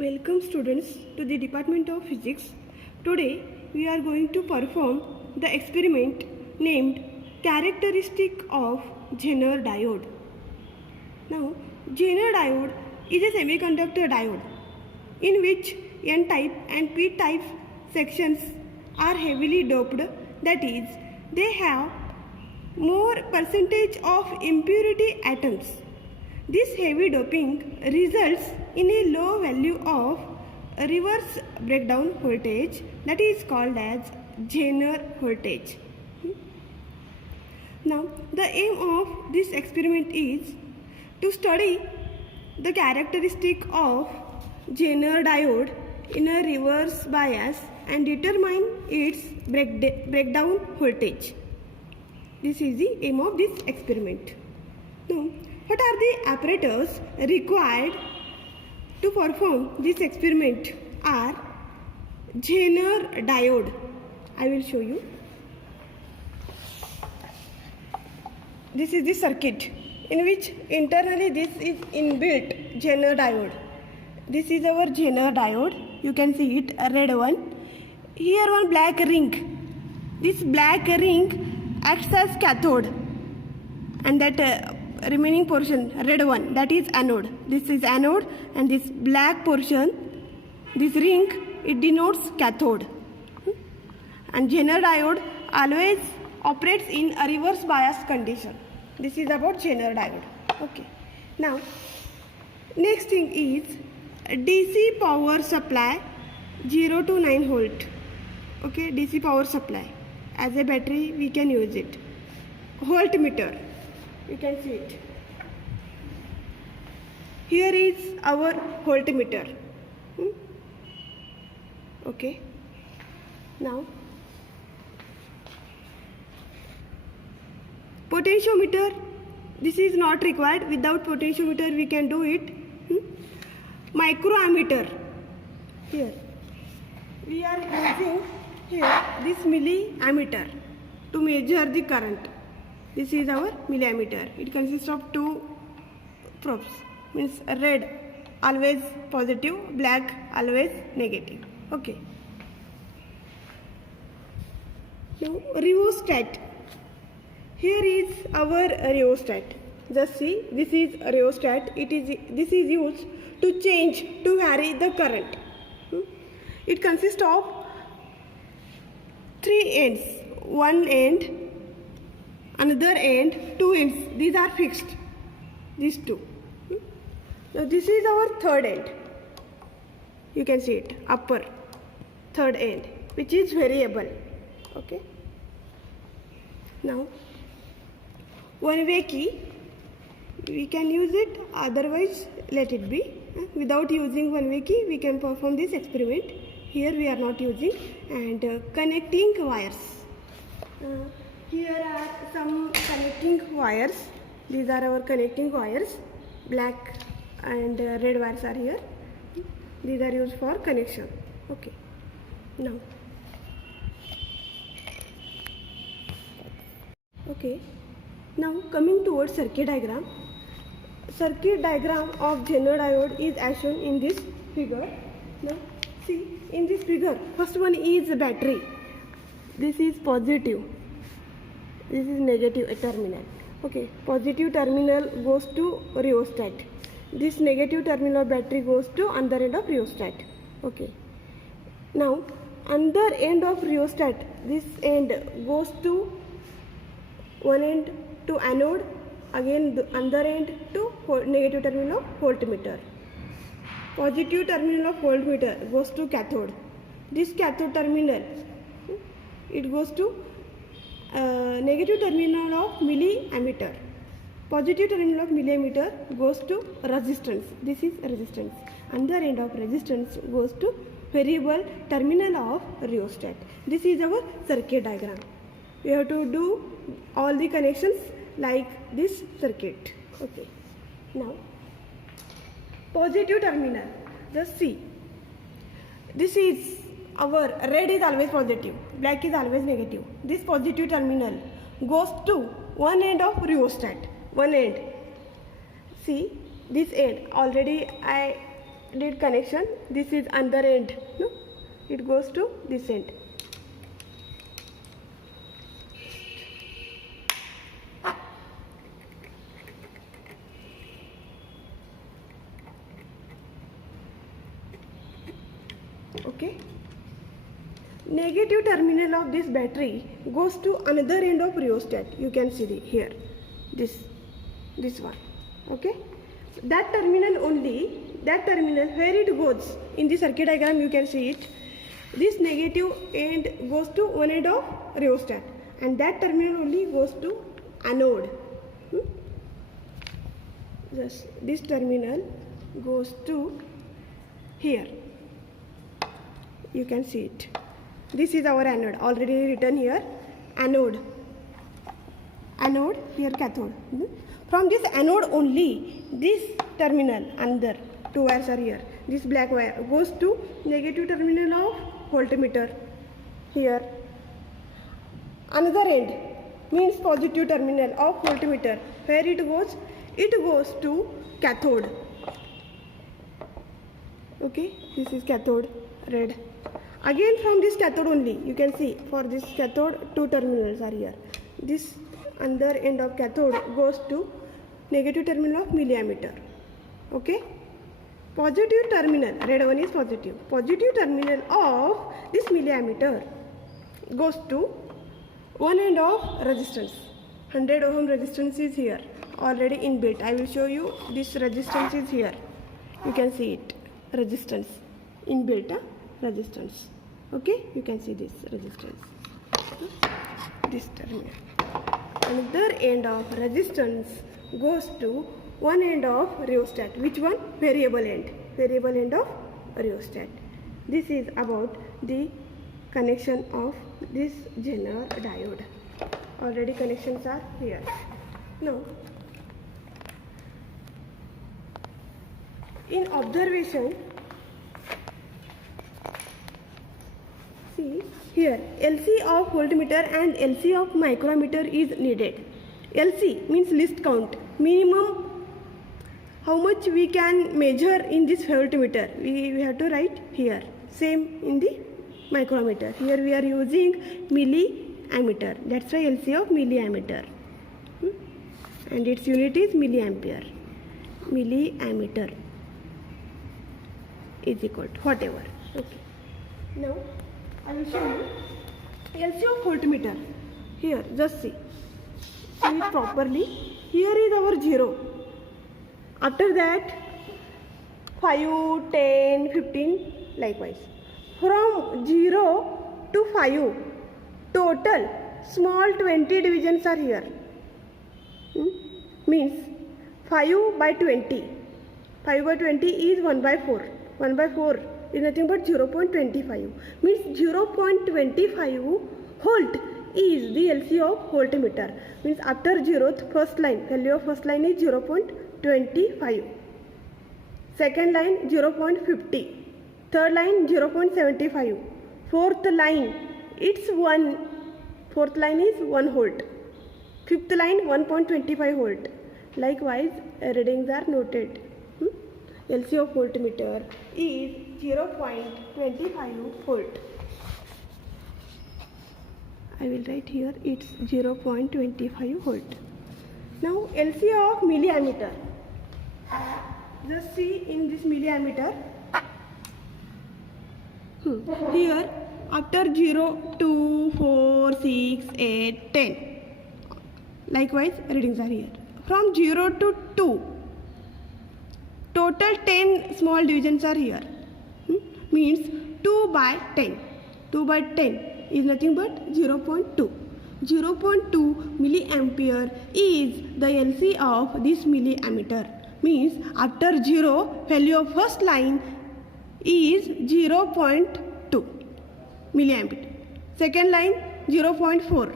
Welcome students to the Department of Physics. Today we are going to perform the experiment named Characteristic of Zener diode. Now Zener diode is a semiconductor diode in which N-type and P-type sections are heavily doped, that is, they have more percentage of impurity atoms. This heavy doping results in a low value of reverse breakdown voltage, that is called as Zener voltage. Now the aim of this experiment is to study the characteristic of Zener diode in a reverse bias and determine its breakdown voltage. This is the aim of this experiment. Now, what are the apparatus required to perform this experiment are Zener diode. I will show you. This is the circuit in which internally this is inbuilt Zener diode. This is our Zener diode. You can see it, a red one. Here one black ring. This black ring acts as cathode, and that remaining portion, red one, that is anode. This is anode, and this black portion, this ring, it denotes cathode. And Zener diode always operates in a reverse bias condition. This is about Zener diode. Okay. Now, next thing is DC power supply 0 to 9 volt. Okay, DC power supply. As a battery, we can use it. Voltmeter. You can see it. Here is our voltmeter. Okay. Now, potentiometer. This is not required. Without potentiometer, we can do it. Microammeter. Here, we are using here this milliammeter to measure the current. This is our milliammeter. It consists of two probes, means red always positive, black always negative. Okay. Now rheostat. Here is our rheostat. Just see, this is a rheostat. This is used to vary the current. It consists of three ends. One end, another end, two ends. These are fixed. These two. Now this is our third end. You can see it, upper third end, which is variable. Okay. Now one-way key, we can use it, otherwise let it be. Without using one-way key, we can perform this experiment. Here we are not using. And connecting wires. Here are some connecting wires. These are our connecting wires. Black and red wires are here. These are used for connection. Okay. Now. Okay. Now coming towards circuit diagram. Circuit diagram of Zener diode is as shown in this figure. Now see, in this figure, first one is battery. This is positive. This is negative terminal. Okay, positive terminal goes to rheostat. This negative terminal of battery goes to other end of rheostat. Okay. Now, other end of rheostat, this end goes to one end to anode, again the other end to negative terminal of voltmeter. Positive terminal of voltmeter goes to cathode. This cathode terminal, it goes to negative terminal of milliammeter. Positive terminal of milliammeter goes to resistance. This is resistance. Other end of resistance goes to variable terminal of rheostat. This is our circuit diagram. We have to do all the connections like this circuit. Okay. Now, positive terminal. Just see. This is our red is always positive, black is always negative. This positive terminal goes to one end of rheostat. One end. See, this end already I lead connection. This is other end. No? It goes to this end. Okay. Negative terminal of this battery goes to another end of rheostat. You can see here, this one. Okay. That terminal where it goes in the circuit diagram, you can see it. This negative end goes to one end of rheostat, and that terminal only goes to anode. This terminal goes to here. You can see it. This is our anode, already written here. Anode, here cathode. From this anode only, this terminal under, two wires are here. This black wire goes to negative terminal of voltmeter here. Another end means positive terminal of voltmeter. Where it goes? It goes to cathode. Okay, this is cathode, red. Again from this cathode only, you can see for this cathode two terminals are here. This under end of cathode goes to negative terminal of milliammeter. Okay, positive terminal, red one is positive. Positive terminal of this milliammeter goes to one end of resistance. 100 ohm resistance is here, already inbuilt. I will show you. This resistance is here. You can see it. Resistance, inbuilt resistance. Okay, you can see this resistance. This terminal. Another end of resistance goes to one end of rheostat. Which one? Variable end. Variable end of rheostat. This is about the connection of this Zener diode. Already connections are here. Now, in observation, see here, LC of voltmeter and LC of micrometer is needed. LC means least count, minimum how much we can measure in this voltmeter. We have to write here. Same in the micrometer. Here we are using milliammeter. That's why LC of milliammeter. And its unit is milliampere. Milliammeter is equal to whatever. Okay. Now I will show you LC of voltmeter. Here, just see it properly. Here is our 0. After that 5, 10, 15 likewise. From 0 to 5 total small 20 divisions are here. Means 5 by 20. 5 by 20 is 1 by 4. 1 by 4 is nothing but 0.25. Means 0.25 volt is the LC of voltmeter. Means after 0th, first line, value of first line is 0.25. Second line 0.50. Third line 0.75. Fourth line it's 1. Fourth line is 1 volt. Fifth line 1.25 volt. Likewise, readings are noted. LC of voltmeter is 0.25 volt. I will write here it's 0.25 volt. Now LC of milliammeter. Just see in this milliammeter. Here after 0, 2, 4, 6, 8, 10. Likewise readings are here. From 0 to 2. Total 10 small divisions are here. Means 2 by 10. 2 by 10 is nothing but 0.2. 0.2 milliampere is the LC of this milliammeter. Means after 0, value of first line is 0.2 milliampere. Second line 0.4.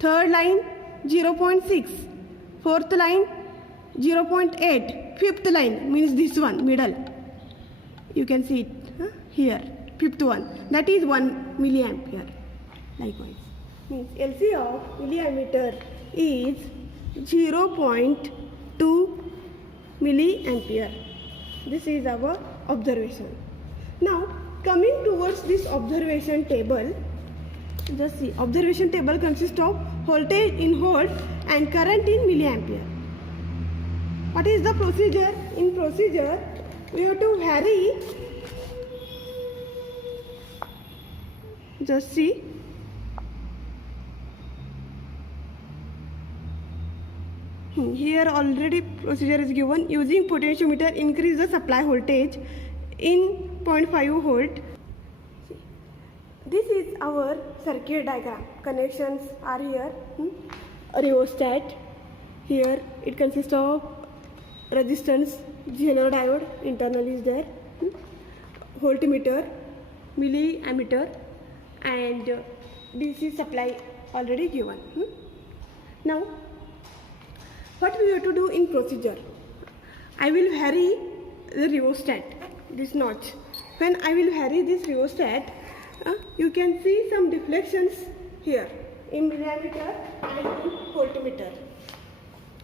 Third line 0.6. Fourth line 0.8. Fifth line means this one, middle. You can see it here. Fifth one, that is 1 milliampere. Likewise, means LC of milliammeter is 0.2 milliampere. This is our observation. Now coming towards this observation table, just see, observation table consists of voltage in volt and current in milliampere. What is the procedure? In procedure, we have to vary, just see, here already procedure is given. Using potentiometer, increase the supply voltage in 0.5 volt. This is our circuit diagram. Connections are here. A rheostat. Here it consists of resistance, Zener diode internal is there, voltmeter, milliammeter, and DC supply already given. Now what we have to do in procedure? I will vary the rheostat, this notch. When I will vary this rheostat, you can see some deflections here in milliammeter and in voltmeter.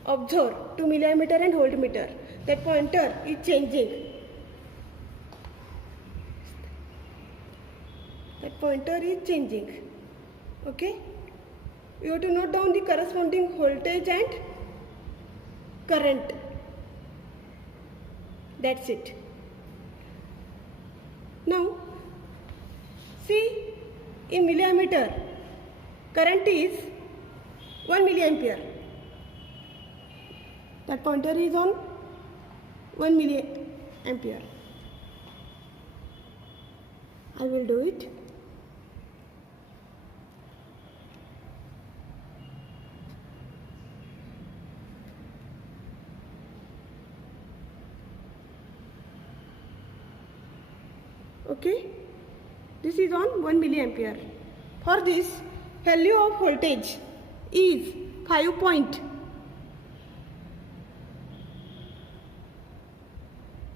Observe to milliammeter and voltmeter, that pointer is changing. That pointer is changing. Okay? You have to note down the corresponding voltage and current. That's it. Now see, in milliammeter, current is 1 milliampere. That pointer is on 1 milliampere. I will do it. Okay, this is on 1 milliampere. For this, value of voltage is 5.25.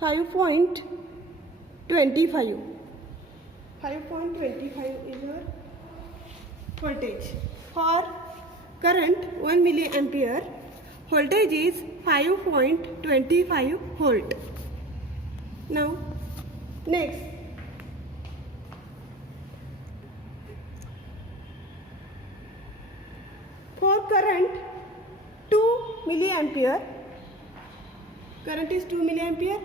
5.25 is your voltage. For current 1 milliampere, voltage is 5.25 volt. Now next, for current 2 milliampere, current is 2 milliampere.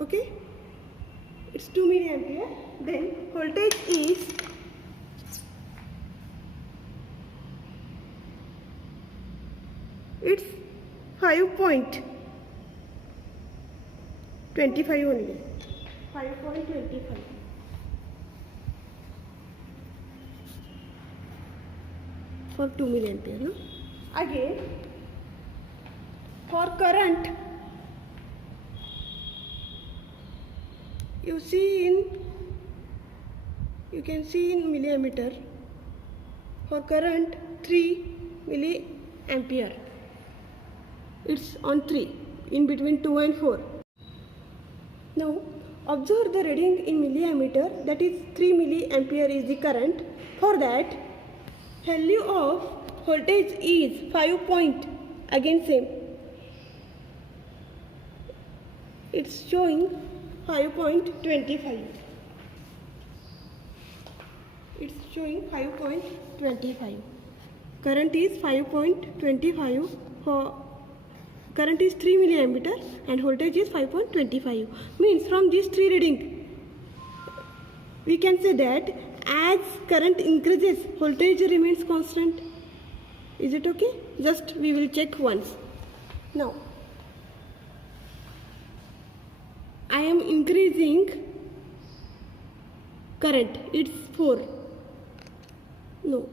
Okay, it's 2 milliampere. Then voltage is it's 5.25 only. 5.25 for 2 milliampere. No? Again, for current, you can see in milliammeter. For current 3 milliampere, it's on 3, in between 2 and 4. Now observe the reading in milliammeter, that is 3 milliampere is the current. For that, value of voltage is 5 point, again same, it's showing 5.25. It's showing 5.25. Current is 5.25. For current is 3 milliampere and voltage is 5.25. Means from these three reading, we can say that as current increases, voltage remains constant. Is it okay? Just we will check once. Now I am increasing current, it's 4. No.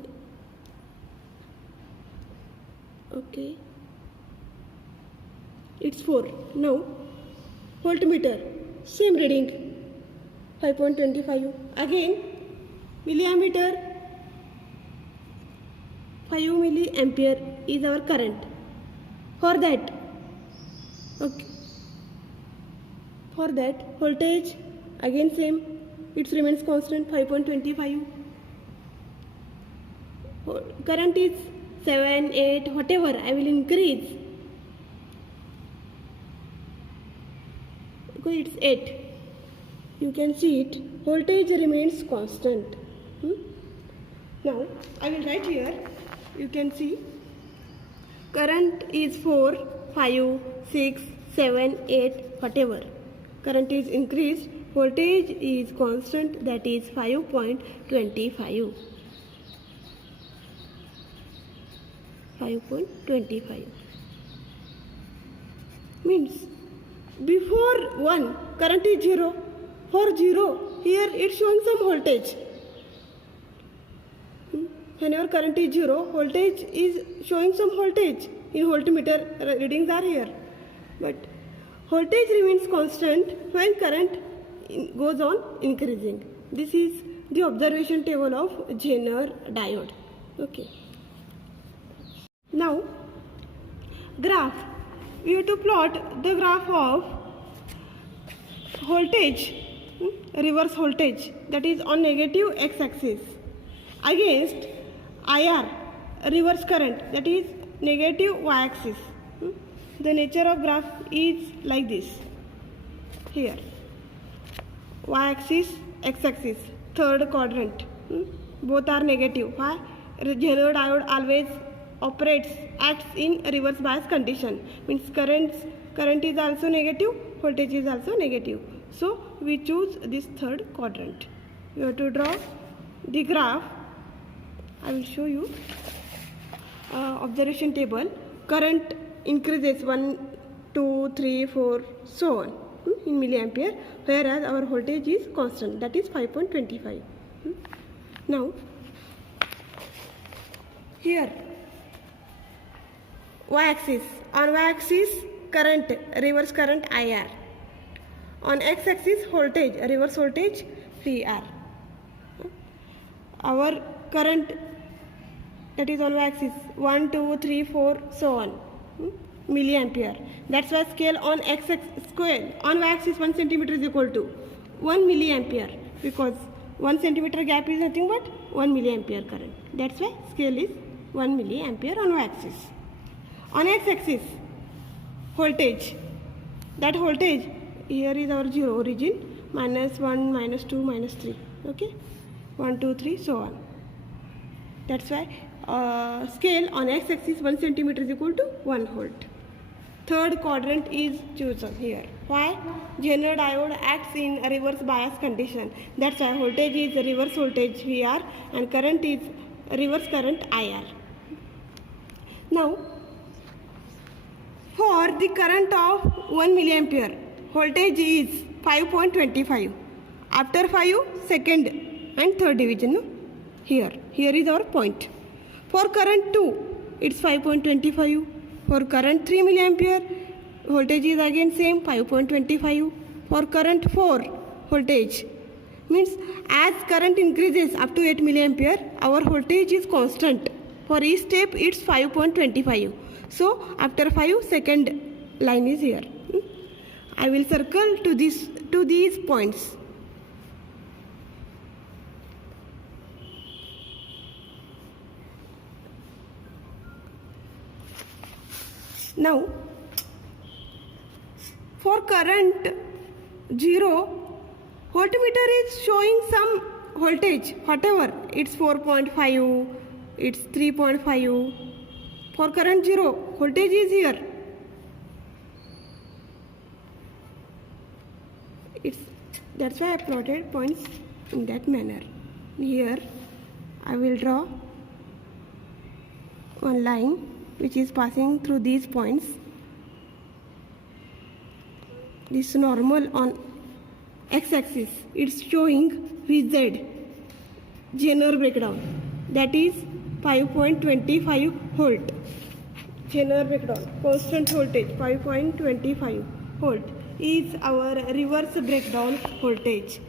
Okay. It's 4. Now voltmeter, same reading, 5.25. Again milliammeter, 5 milliampere is our current. For that, okay, for that voltage again same, it remains constant, 5.25. current is 7, 8, whatever, I will increase. Okay, it's 8. You can see it. Voltage remains constant. Now, I will write here. You can see. Current is 4, 5, 6, 7, 8, whatever. Current is increased. Voltage is constant, that is 5.25. 5.25 means before 1 current is 0. For 0 here it's showing some voltage. Whenever current is 0, voltage is showing some voltage. In voltmeter readings are here, but voltage remains constant when current goes on increasing. This is the observation table of Zener diode. Okay. Now, graph. We have to plot the graph of voltage, reverse voltage, that is on negative x-axis, against IR, reverse current, that is negative y-axis. The nature of graph is like this. Here, y-axis, x-axis, third quadrant, both are negative. Why? Zener diode always acts in reverse bias condition, means current is also negative, voltage is also negative. So we choose this third quadrant. You have to draw the graph. I will show you. Observation table. Current increases 1, 2, 3, 4, so on in milliampere, whereas our voltage is constant, that is 5.25. Now here, y-axis. On y-axis, current, reverse current IR. On x-axis, voltage, reverse voltage VR. Our current, that is on y-axis, 1, 2, 3, 4, so on, milliampere. That's why scale on x-axis square. On y-axis, 1 centimeter is equal to 1 milliampere, because 1 centimeter gap is nothing but 1 milliampere current. That's why scale is 1 milliampere on y-axis. On x-axis, voltage. That voltage, here is our 0 origin, minus 1, minus 2, minus 3. Okay, 1, 2, 3, so on. That's why scale on x-axis 1 centimeter is equal to 1 volt. Third quadrant is chosen here. Why? Zener diode acts in a reverse bias condition. That's why voltage is reverse voltage VR and current is reverse current IR. Now, for the current of 1 milliampere, voltage is 5.25. After 5, second and third division. No? Here is our point. For current 2, it's 5.25. For current 3 milliampere, voltage is again same 5.25. For current 4, voltage means as current increases up to 8 milliampere, our voltage is constant. For each step, it's 5.25. So after 5, second line is here. I will circle to these points. Now, for current 0, voltmeter is showing some voltage, whatever, it's 4.5, it's 3.5. For current 0, voltage is here. That's why I plotted points in that manner. Here, I will draw one line which is passing through these points. This normal on x-axis, it's showing VZ, Zener breakdown, that is 5.25 volt. Zener breakdown, constant voltage 5.25 volt is our reverse breakdown voltage.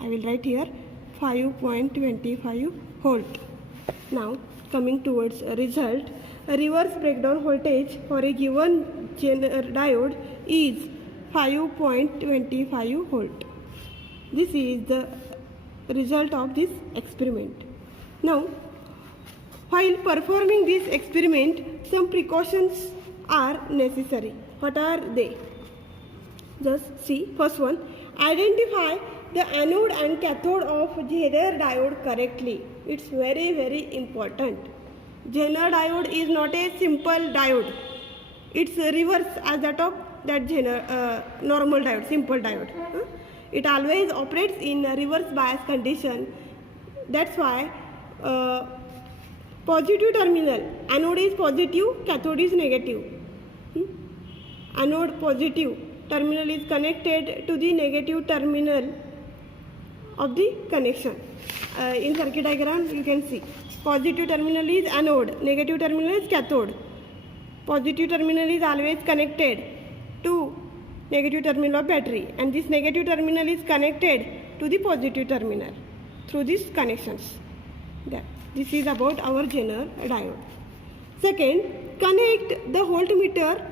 I will write here 5.25 volt. Now coming towards a result, a reverse breakdown voltage for a given Zener diode is 5.25 volt. This is the result of this experiment. Now While performing this experiment, some precautions are necessary. What are they? Just see. First one, identify the anode and cathode of Zener diode correctly. It's very, very important. Zener diode is not a simple diode. It's reverse as that of that normal diode, simple diode. It always operates in a reverse bias condition. That's why positive terminal, anode is positive, cathode is negative. Anode positive terminal is connected to the negative terminal of the connection. In circuit diagram you can see positive terminal is anode, negative terminal is cathode. Positive terminal is always connected to negative terminal of battery, and this negative terminal is connected to the positive terminal through these connections. This is about our Zener diode. Second, connect the voltmeter,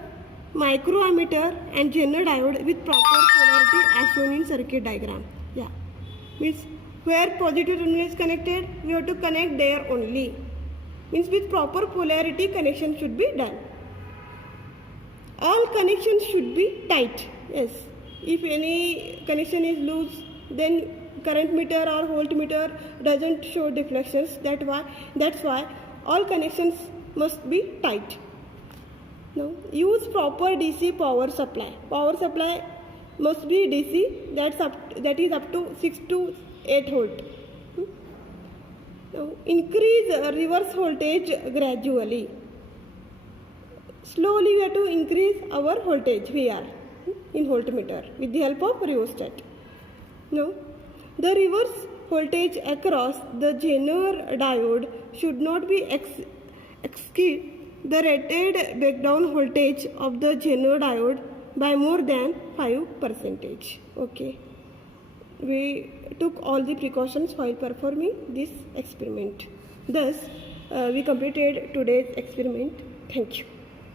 microammeter and Zener diode with proper polarity as shown in circuit diagram. Means where positive terminal is connected, we have to connect there only. Means with proper polarity connection should be done. All connections should be tight. Yes. If any connection is loose, then current meter or voltmeter doesn't show deflections. That's why all connections must be tight. Now, use proper DC power supply. Power supply must be DC. That is up to 6 to 8 volt. Now, increase reverse voltage gradually. Slowly we have to increase our voltage VR in voltmeter with the help of rheostat. Now, the reverse voltage across the Zener diode should not be exceed the rated breakdown voltage of the Zener diode by more than 5%. Okay. We took all the precautions while performing this experiment. Thus, we completed today's experiment. Thank you.